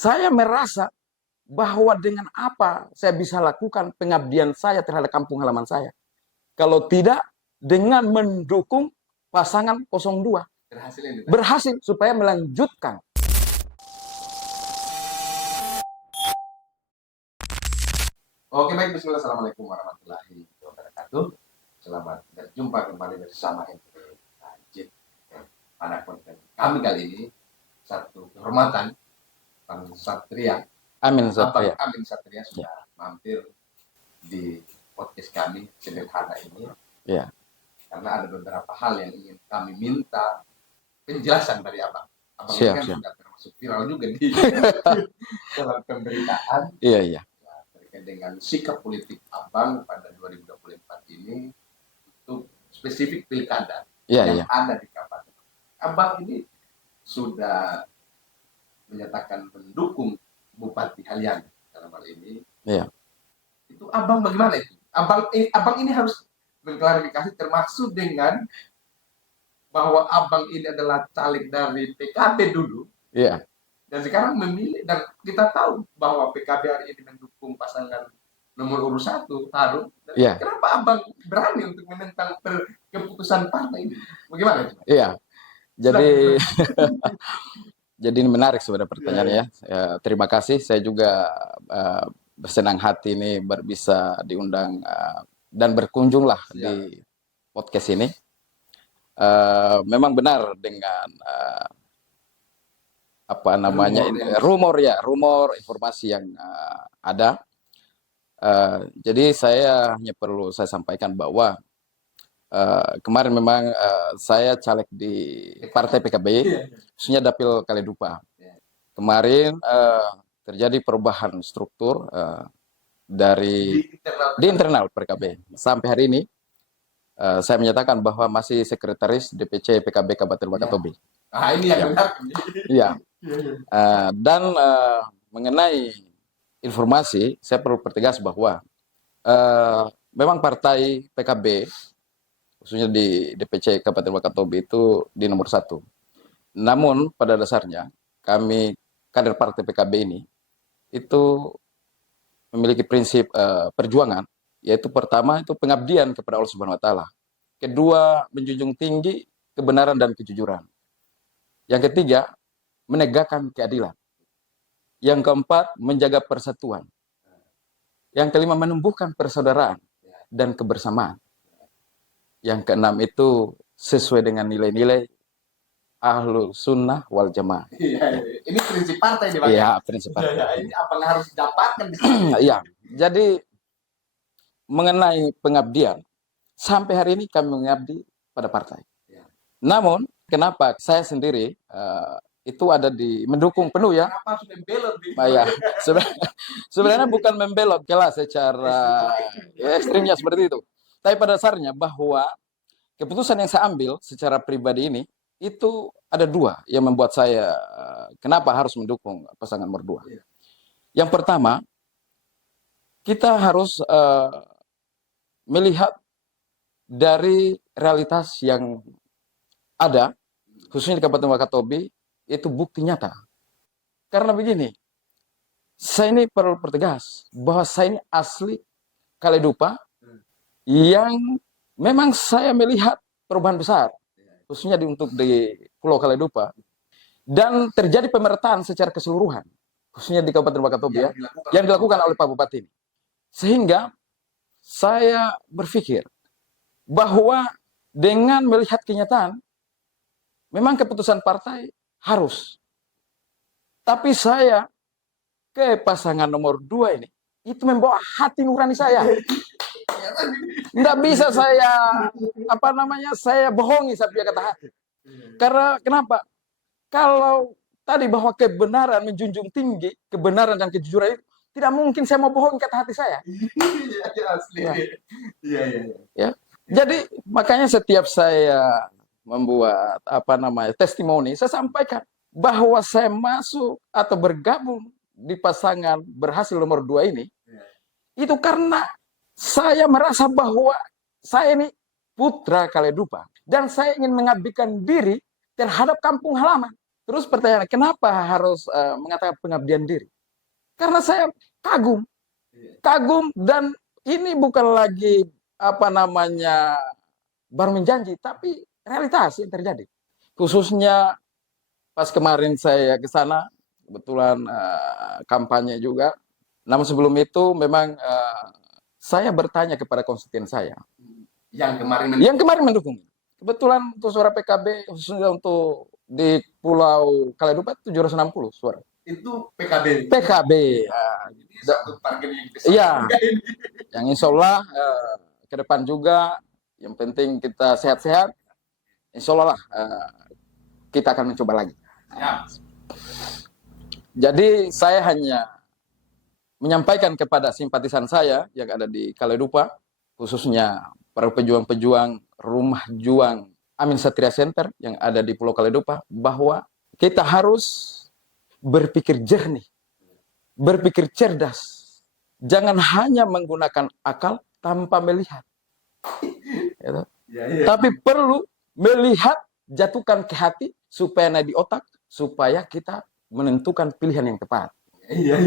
Saya merasa bahwa dengan apa saya bisa lakukan pengabdian saya terhadap kampung halaman saya. Kalau tidak dengan mendukung pasangan 02. Berhasil supaya melanjutkan. Oke, baik. Bismillah. Assalamualaikum warahmatullahi wabarakatuh. Selamat berjumpa kembali bersama Hendri Ajit. Pada konten kami kali ini, satu kehormatan Bang Satria. Amin Satria. Amin Satria sudah mampir di podcast kami sederhana ini. Ya. Karena ada beberapa hal yang ingin kami minta penjelasan dari Abang. Abang ini kan sudah termasuk viral juga di dalam pemberitaan. Iya. Terkait dengan sikap politik Abang pada 2024 ini untuk spesifik pilkada yang ada di Kabupaten. Abang ini sudah menyatakan mendukung Bupati Halyana dalam hal ini. Iya. Itu Abang bagaimana itu? Abang ini harus mengklarifikasi termasuk dengan bahwa Abang ini adalah caleg dari PKB dulu. Iya. Dan sekarang memilih, dan kita tahu bahwa PKB hari ini mendukung pasangan nomor urut 1 Harun. Kenapa Abang berani untuk menentang keputusan partai ini? Bagaimana itu? Iya. Jadi jadi ini menarik sebenarnya pertanyaannya. Terima kasih. Saya juga bersenang hati ini bisa diundang dan berkunjunglah di podcast ini. Memang benar dengan rumor informasi yang ada. Jadi saya hanya perlu saya sampaikan bahwa kemarin memang saya caleg di Partai PKB, khususnya Dapil Kaledupa. Kemarin terjadi perubahan struktur di internal PKB. Sampai hari ini saya menyatakan bahwa masih sekretaris DPC PKB Kabupaten Wakatobi. Ini yang benar. Iya. Dan mengenai informasi, saya perlu pertegas bahwa memang partai PKB, khususnya di DPC Kabupaten Wakatobi itu di nomor 1. Namun pada dasarnya kami kader partai PKB ini itu memiliki prinsip perjuangan, yaitu pertama itu pengabdian kepada Allah Subhanahu Wa Taala. Kedua, menjunjung tinggi kebenaran dan kejujuran. Yang ketiga, menegakkan keadilan. Yang keempat, menjaga persatuan. Yang kelima, menumbuhkan persaudaraan dan kebersamaan. Yang keenam itu sesuai dengan nilai-nilai Ahlus Sunnah wal Jamaah. Ini prinsip partai nih, Pak. Iya, prinsip partai. Ini apa yang harus didapatkan di sini? Iya. Jadi mengenai pengabdian, sampai hari ini kami mengabdi pada partai. Namun, kenapa saya sendiri itu ada di mendukung penuh ya? Kenapa harus membelot? Sebenarnya bukan membelot, kelas secara ekstrimnya seperti itu. Tapi pada dasarnya bahwa keputusan yang saya ambil secara pribadi ini itu ada dua yang membuat saya kenapa harus mendukung pasangan nomor 2. Yang pertama, kita harus melihat dari realitas yang ada, khususnya di Kabupaten Wakatobi, itu bukti nyata. Karena begini, saya ini perlu pertegas bahwa saya ini asli Kaledupa yang memang saya melihat perubahan besar, khususnya untuk di Pulau Kaledupa, dan terjadi pemerataan secara keseluruhan, khususnya di Kabupaten Wakatobi yang dilakukan oleh Pak Bupati ini. Sehingga saya berpikir bahwa dengan melihat kenyataan, memang keputusan partai harus. Tapi saya ke pasangan nomor 2 ini, itu membawa hati nurani saya. Nggak bisa saya, saya bohongi saya punya kata hati. Karena kenapa? Kalau tadi bahwa kebenaran menjunjung tinggi, kebenaran dan kejujuran itu, tidak mungkin saya mau bohongi kata hati saya. Iya. Jadi makanya setiap saya membuat testimoni, saya sampaikan bahwa saya masuk atau bergabung di pasangan berhasil nomor 2 ini, itu karena saya merasa bahwa saya ini putra Kaledupa dan saya ingin mengabdikan diri terhadap kampung halaman. Terus pertanyaan, kenapa harus mengatakan pengabdian diri? Karena saya kagum. Kagum, dan ini bukan lagi apa namanya baru menjanji, tapi realitas yang terjadi. Khususnya pas kemarin saya ke sana, kebetulan kampanye juga. Namun sebelum itu memang saya bertanya kepada konstituen saya. Yang kemarin mendukung. Kebetulan untuk suara PKB, khususnya untuk di Pulau Kaledupa 760 suara. Itu PKB. PKB. Jadi satu target yang besar. Iya. Yang insya Allah ke depan juga, yang penting kita sehat-sehat. Insya Allah lah kita akan mencoba lagi. Ya. Jadi saya hanya menyampaikan kepada simpatisan saya yang ada di Kaledupa, khususnya para pejuang-pejuang Rumah Juang Amin Satria Center yang ada di Pulau Kaledupa, bahwa kita harus berpikir jernih, berpikir cerdas. Jangan hanya menggunakan akal tanpa melihat. Gitu. Ya. Tapi perlu melihat, jatuhkan ke hati, supaya naik di otak, supaya kita menentukan pilihan yang tepat. Iya.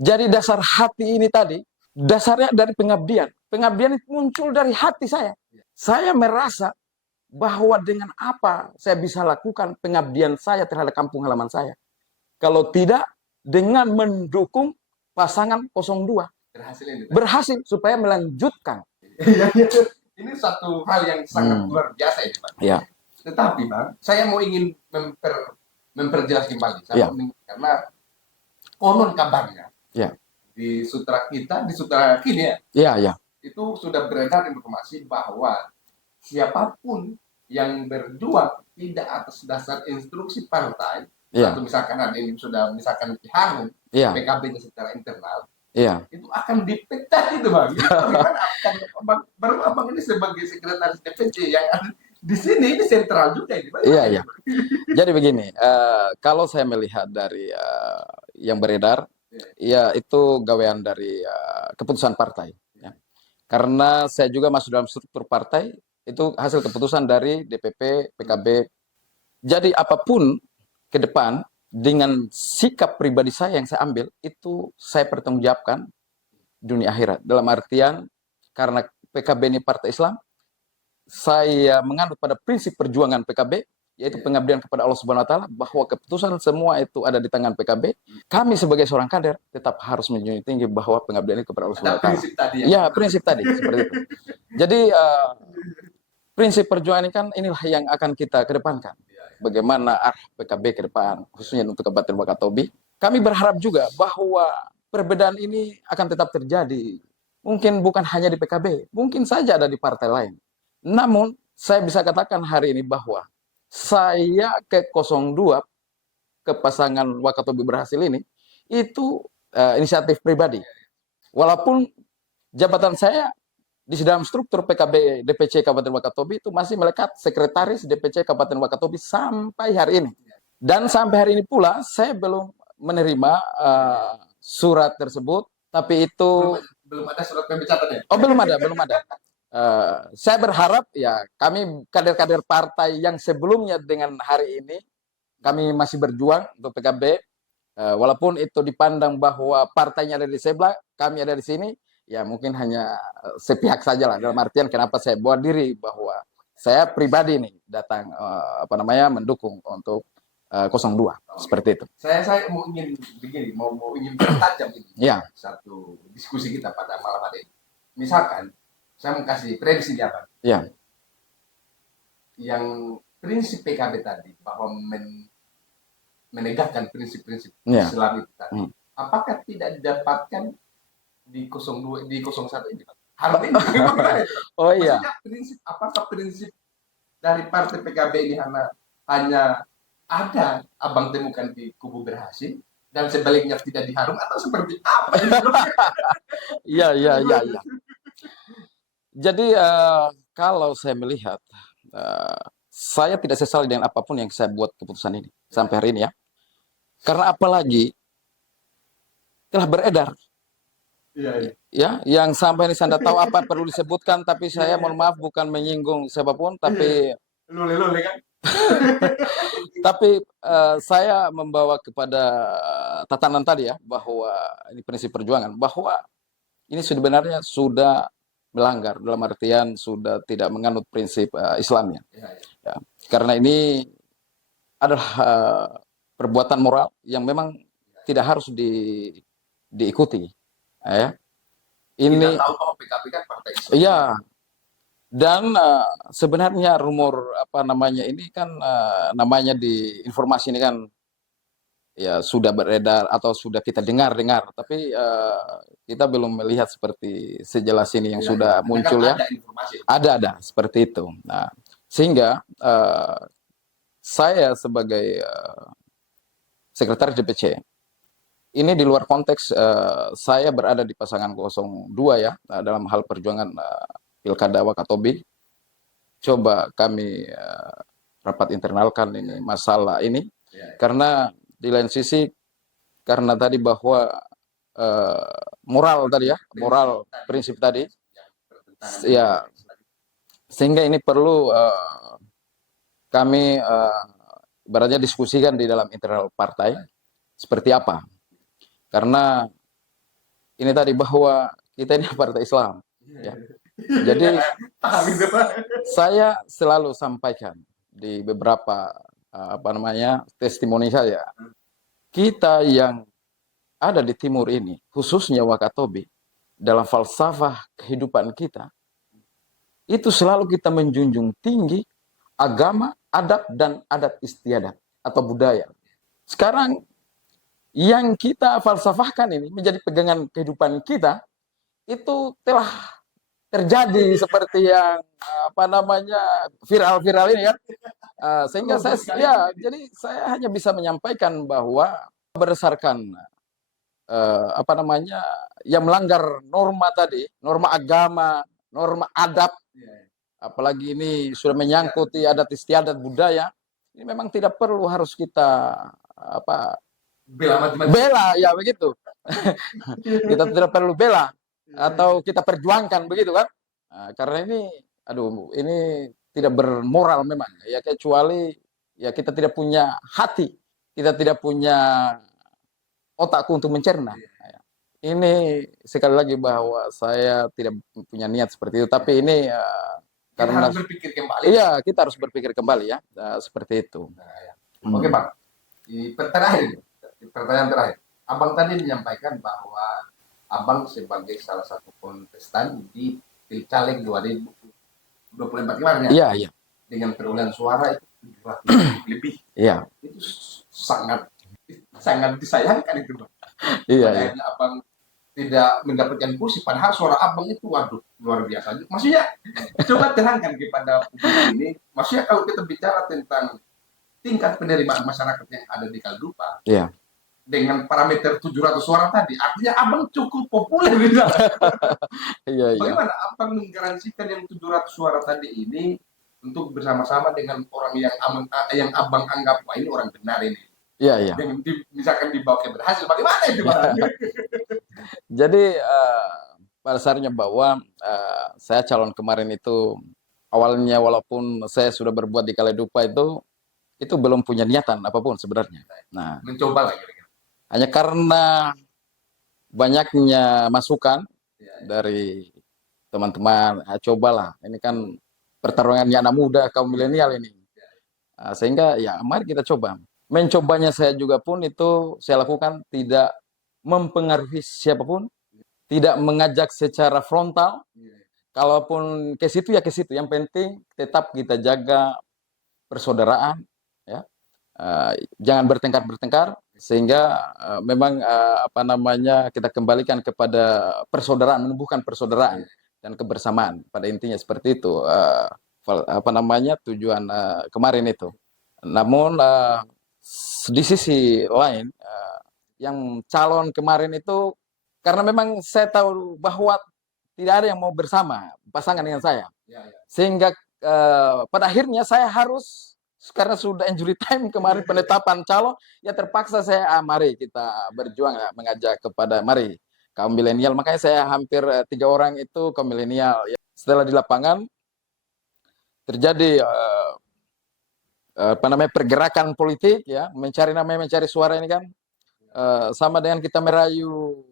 Jadi dasar hati ini tadi, dasarnya dari pengabdian. Pengabdian itu muncul dari hati saya. Saya merasa bahwa dengan apa saya bisa lakukan pengabdian saya terhadap kampung halaman saya. Kalau tidak dengan mendukung pasangan 02. Berhasil supaya melanjutkan. Ini satu hal yang sangat luar biasa ini, Pak. Ya. Tetapi, Bang, saya mau ingin memperjelas kembali. Karena konon kabarnya di sutra kita, di sutra kini itu sudah beredar informasi bahwa siapapun yang berjuang tidak atas dasar instruksi partai, atau misalkan ada yang sudah misalkan dihangun PKB-nya secara internal, itu akan dipecah itu, Bang. Baru Abang ini sebagai sekretaris DPC yang ada di sini, ini sentral juga ini. Iya. Jadi begini, kalau saya melihat dari yang beredar, ya itu gawean dari keputusan partai. Ya. Karena saya juga masuk dalam struktur partai, itu hasil keputusan dari DPP, PKB. Jadi apapun ke depan, dengan sikap pribadi saya yang saya ambil, itu saya pertanggungjawabkan dunia akhirat. Dalam artian, karena PKB ini partai Islam, saya menganut pada prinsip perjuangan PKB, yaitu pengabdian kepada Allah Subhanahu wa Ta'ala, bahwa keputusan semua itu ada di tangan PKB. Kami sebagai seorang kader tetap harus menjunjung tinggi bahwa pengabdian itu kepada Allah Subhanahu wa Ta'ala. Prinsip tadi. Ya, prinsip tadi seperti itu. Jadi prinsip perjuangan ini kan inilah yang akan kita kedepankan. Bagaimana arah PKB ke depan, khususnya untuk Kabupaten Wakatobi. Kami berharap juga bahwa perbedaan ini akan tetap terjadi. Mungkin bukan hanya di PKB, mungkin saja ada di partai lain. Namun, saya bisa katakan hari ini bahwa saya ke 02, ke pasangan Wakatobi Berhasil ini, itu inisiatif pribadi. Walaupun jabatan saya di dalam struktur PKB DPC Kabupaten Wakatobi itu masih melekat sekretaris DPC Kabupaten Wakatobi sampai hari ini. Dan sampai hari ini pula, saya belum menerima surat tersebut, tapi itu... Belum ada surat pemecatan ya? Oh, belum ada. Saya berharap ya kami kader-kader partai yang sebelumnya dengan hari ini kami masih berjuang untuk PKB, walaupun itu dipandang bahwa partainya ada di sebelah, kami ada di sini, ya mungkin hanya sepihak saja lah. Dalam artian kenapa saya buat diri bahwa saya pribadi nih datang mendukung untuk 02 seperti itu. Saya mau ingin begini, mau ingin bertajam ini. Ya. Satu diskusi kita pada malam hari ini. Misalkan saya mau kasih prediksi dia, Pak. Ya. Yang prinsip PKB tadi bahwa menegakkan prinsip-prinsip Islam itu tadi, apakah tidak didapatkan di 02 di 01 ini, Pak? Hari ini Oh iya. Maksudnya apakah prinsip dari partai PKB ini hanya ada Abang temukan di kubu Berhasil dan sebaliknya tidak diharum, atau seperti apa? Iya. Jadi kalau saya melihat, saya tidak sesal dengan apapun yang saya buat keputusan ini sampai hari ini ya. Karena apalagi telah beredar, ya, yang sampai ini saya tidak tahu apa perlu disebutkan, tapi saya mohon maaf bukan menyinggung siapapun, tapi lule kan? Tapi saya membawa kepada tatanan tadi ya, bahwa ini prinsip perjuangan, bahwa ini sebenarnya sudah melanggar dalam artian sudah tidak menganut prinsip Islam ya. Ya. Karena ini adalah perbuatan moral yang memang tidak harus diikuti. Ya. Ini kita tahu bahwa PKB kan partai Islam. Iya. Dan sebenarnya rumor apa namanya ini kan namanya di informasi ini kan ya sudah beredar atau sudah kita dengar, tapi kita belum melihat seperti sejelas ini yang sudah muncul kan ya. Ada seperti itu. Nah, sehingga saya sebagai sekretaris DPC ini di luar konteks saya berada di pasangan 02 ya dalam hal perjuangan Pilkada Wakatobi. Coba kami rapat internalkan ini masalah ini karena di lain sisi karena tadi bahwa moral tadi ya, moral prinsip tadi ya, sehingga ini perlu kami ibaratnya diskusikan di dalam internal partai seperti apa. Karena ini tadi bahwa kita ini partai Islam ya. Jadi saya selalu sampaikan di beberapa apa namanya testimoni saya, kita yang ada di timur ini, khususnya Wakatobi, dalam falsafah kehidupan kita, itu selalu kita menjunjung tinggi agama, adat, dan adat istiadat atau budaya. Sekarang yang kita falsafahkan ini menjadi pegangan kehidupan kita, itu telah terjadi seperti yang apa namanya viral-viral ini kan, sehingga jadi saya hanya bisa menyampaikan bahwa berdasarkan apa namanya yang melanggar norma tadi, norma agama, norma adat, apalagi ini sudah menyangkuti adat istiadat budaya, ini memang tidak perlu harus kita apa bela ya begitu. Kita tidak perlu bela atau kita perjuangkan begitu kan, karena ini ini tidak bermoral memang ya, kecuali ya kita tidak punya hati, kita tidak punya otakku untuk mencerna. Ini sekali lagi bahwa saya tidak punya niat seperti itu, tapi ini karena harus berpikir kembali. Iya, kita harus berpikir kembali ya, seperti itu. Oke Bang, di pertanyaan terakhir, Abang tadi menyampaikan bahwa Abang sebagai salah satu kontestan di Pilcaleg 2024 kemarin ya? Iya. Dengan perolehan suara itu 700 lebih. Iya. Itu sangat disayangkan itu Bang. Iya. Abang tidak mendapatkan kursi, padahal suara Abang itu waduh luar biasa. Maksudnya coba terangkan kepada publik ini, maksudnya kalau kita bicara tentang tingkat penerimaan masyarakat yang ada di Kaldupa, iya, dengan parameter 700 suara tadi, artinya Abang cukup populer di sana. Iya. Bagaimana Abang menggaransikan yang 700 suara tadi ini untuk bersama-sama dengan orang yang Abang anggap wah ini orang benar ini? Iya. Dengan misalkan dibawa ke berhasil, bagaimana itu Bang? Jadi pada dasarnya bahwa saya calon kemarin itu awalnya walaupun saya sudah berbuat di Kaledupa itu belum punya niatan apapun sebenarnya. Nah, mencoba lah kira-kira. Hanya karena banyaknya masukan dari teman-teman, cobalah. Ini kan pertarungannya anak muda, kaum milenial ini. Sehingga ya mari kita coba. Mencobanya saya juga pun itu saya lakukan tidak mempengaruhi siapapun, tidak mengajak secara frontal. Kalaupun ke situ ya ke situ. Yang penting tetap kita jaga persaudaraan, ya. Jangan bertengkar sehingga memang apa namanya kita kembalikan kepada persaudaraan, menumbuhkan persaudaraan dan kebersamaan. Pada intinya seperti itu apa namanya tujuan kemarin itu. Namun di sisi lain yang calon kemarin itu karena memang saya tahu bahwa tidak ada yang mau bersama pasangan dengan saya, sehingga pada akhirnya saya harus karena sudah injury time kemarin penetapan calon, ya terpaksa saya mari kita berjuang ya, mengajak kepada mari kaum milenial. Makanya saya hampir 3 orang itu kaum milenial. Ya. Setelah di lapangan terjadi pergerakan politik ya, mencari suara ini kan sama dengan kita merayu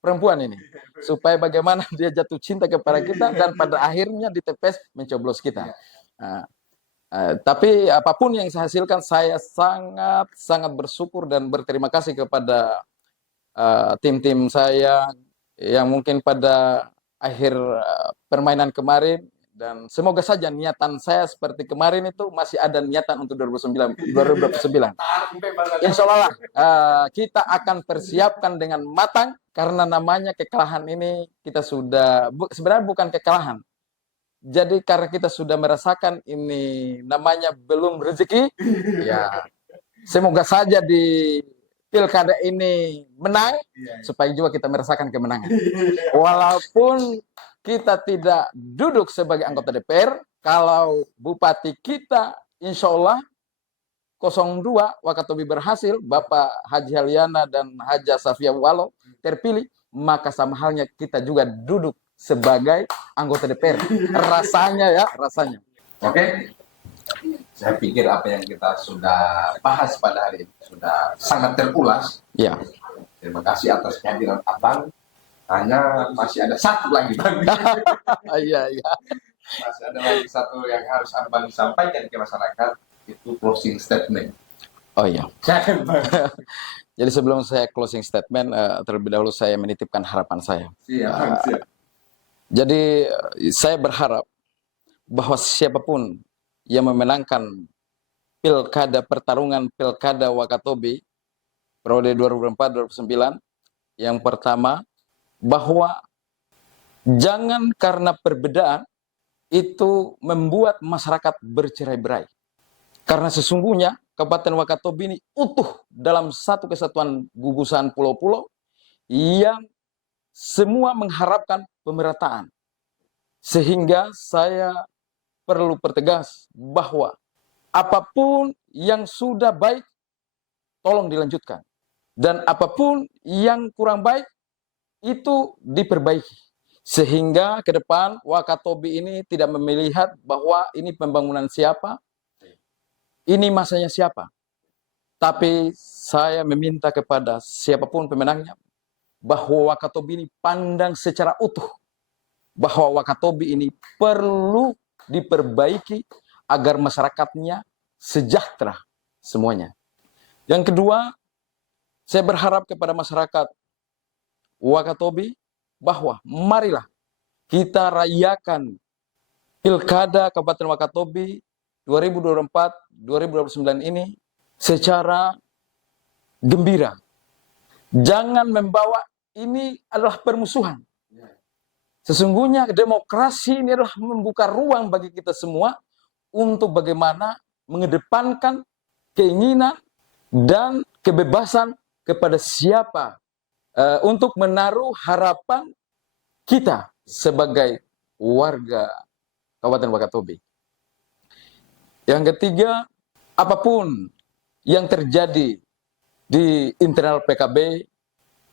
perempuan ini supaya bagaimana dia jatuh cinta kepada kita dan pada akhirnya di TPS mencoblos kita. Tapi apapun yang saya hasilkan, saya sangat bersyukur dan berterima kasih kepada tim-tim saya yang mungkin pada akhir permainan kemarin, dan semoga saja niatan saya seperti kemarin itu masih ada niatan untuk 2029. Insya Allah kita akan persiapkan dengan matang, karena namanya kekalahan ini kita sudah, sebenarnya bukan kekalahan. Jadi karena kita sudah merasakan ini namanya belum rezeki, ya semoga saja di pilkada ini menang, supaya juga kita merasakan kemenangan. Walaupun kita tidak duduk sebagai anggota DPR, kalau bupati kita insya Allah 02 Wakatobi berhasil, Bapak Haji Haliana dan Haja Safia Walo terpilih, maka sama halnya kita juga duduk sebagai anggota DPR. Rasanya ya, rasanya. Oke. Saya pikir apa yang kita sudah bahas pada hari ini sudah sangat terulas. Ya. Terima kasih atas kehadiran Abang. Hanya masih ada satu lagi, Bang. Iya. Masih ada lagi satu yang harus Abang sampaikan ke masyarakat, itu closing statement. Oh iya. Silakan, Bang. Jadi sebelum saya closing statement, terlebih dahulu saya menitipkan harapan saya. Siap. Jadi saya berharap bahwa siapapun yang memenangkan pertarungan pilkada Wakatobi periode 2004-2009, yang pertama, bahwa jangan karena perbedaan itu membuat masyarakat bercerai-berai. Karena sesungguhnya Kabupaten Wakatobi ini utuh dalam satu kesatuan gugusan pulau-pulau yang semua mengharapkan pemerataan. Sehingga saya perlu pertegas bahwa apapun yang sudah baik, tolong dilanjutkan. Dan apapun yang kurang baik, itu diperbaiki. Sehingga ke depan Wakatobi ini tidak melihat bahwa ini pembangunan siapa, ini masanya siapa. Tapi saya meminta kepada siapapun pemenangnya, bahwa Wakatobi ini pandang secara utuh, bahwa Wakatobi ini perlu diperbaiki agar masyarakatnya sejahtera semuanya. Yang kedua, saya berharap kepada masyarakat Wakatobi bahwa marilah kita rayakan pilkada Kabupaten Wakatobi 2024-2029 ini secara gembira. Jangan membawa ini adalah permusuhan. Sesungguhnya demokrasi ini adalah membuka ruang bagi kita semua untuk bagaimana mengedepankan keinginan dan kebebasan kepada siapa, untuk menaruh harapan kita sebagai warga Kabupaten Wakatobi. Yang ketiga, apapun yang terjadi di internal PKB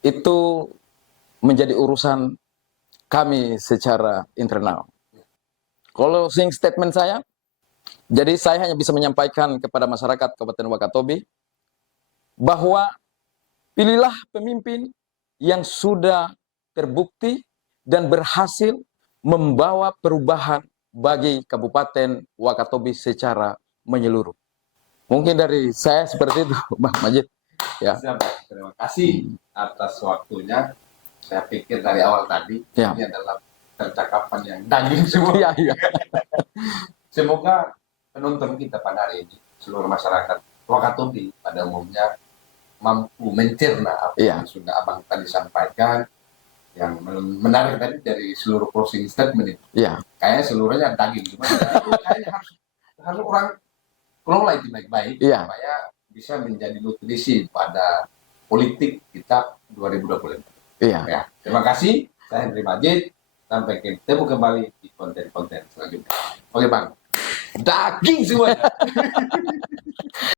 itu menjadi urusan kami secara internal. Closing statement saya, jadi saya hanya bisa menyampaikan kepada masyarakat Kabupaten Wakatobi bahwa pilihlah pemimpin yang sudah terbukti dan berhasil membawa perubahan bagi Kabupaten Wakatobi secara menyeluruh. Mungkin dari saya seperti itu, Bang Majid. Ya. Terima kasih atas waktunya. Saya pikir dari awal tadi ini adalah percakapan yang daging semua. Iya. Semoga penonton kita pada hari ini, seluruh masyarakat Wakatobi pada umumnya mampu mencerna apa yang sudah Abang tadi sampaikan. Yang menarik tadi dari seluruh closing statement itu. Kayaknya seluruhnya daging. Cuma itu kayaknya harus orang kelola itu baik-baik supaya bisa menjadi nutrisi pada politik kita 2024. Ya, terima kasih. Saya Henry Majid. Sampai ketemu kembali di konten-konten selanjutnya. Oke, Bang. Daging semuanya.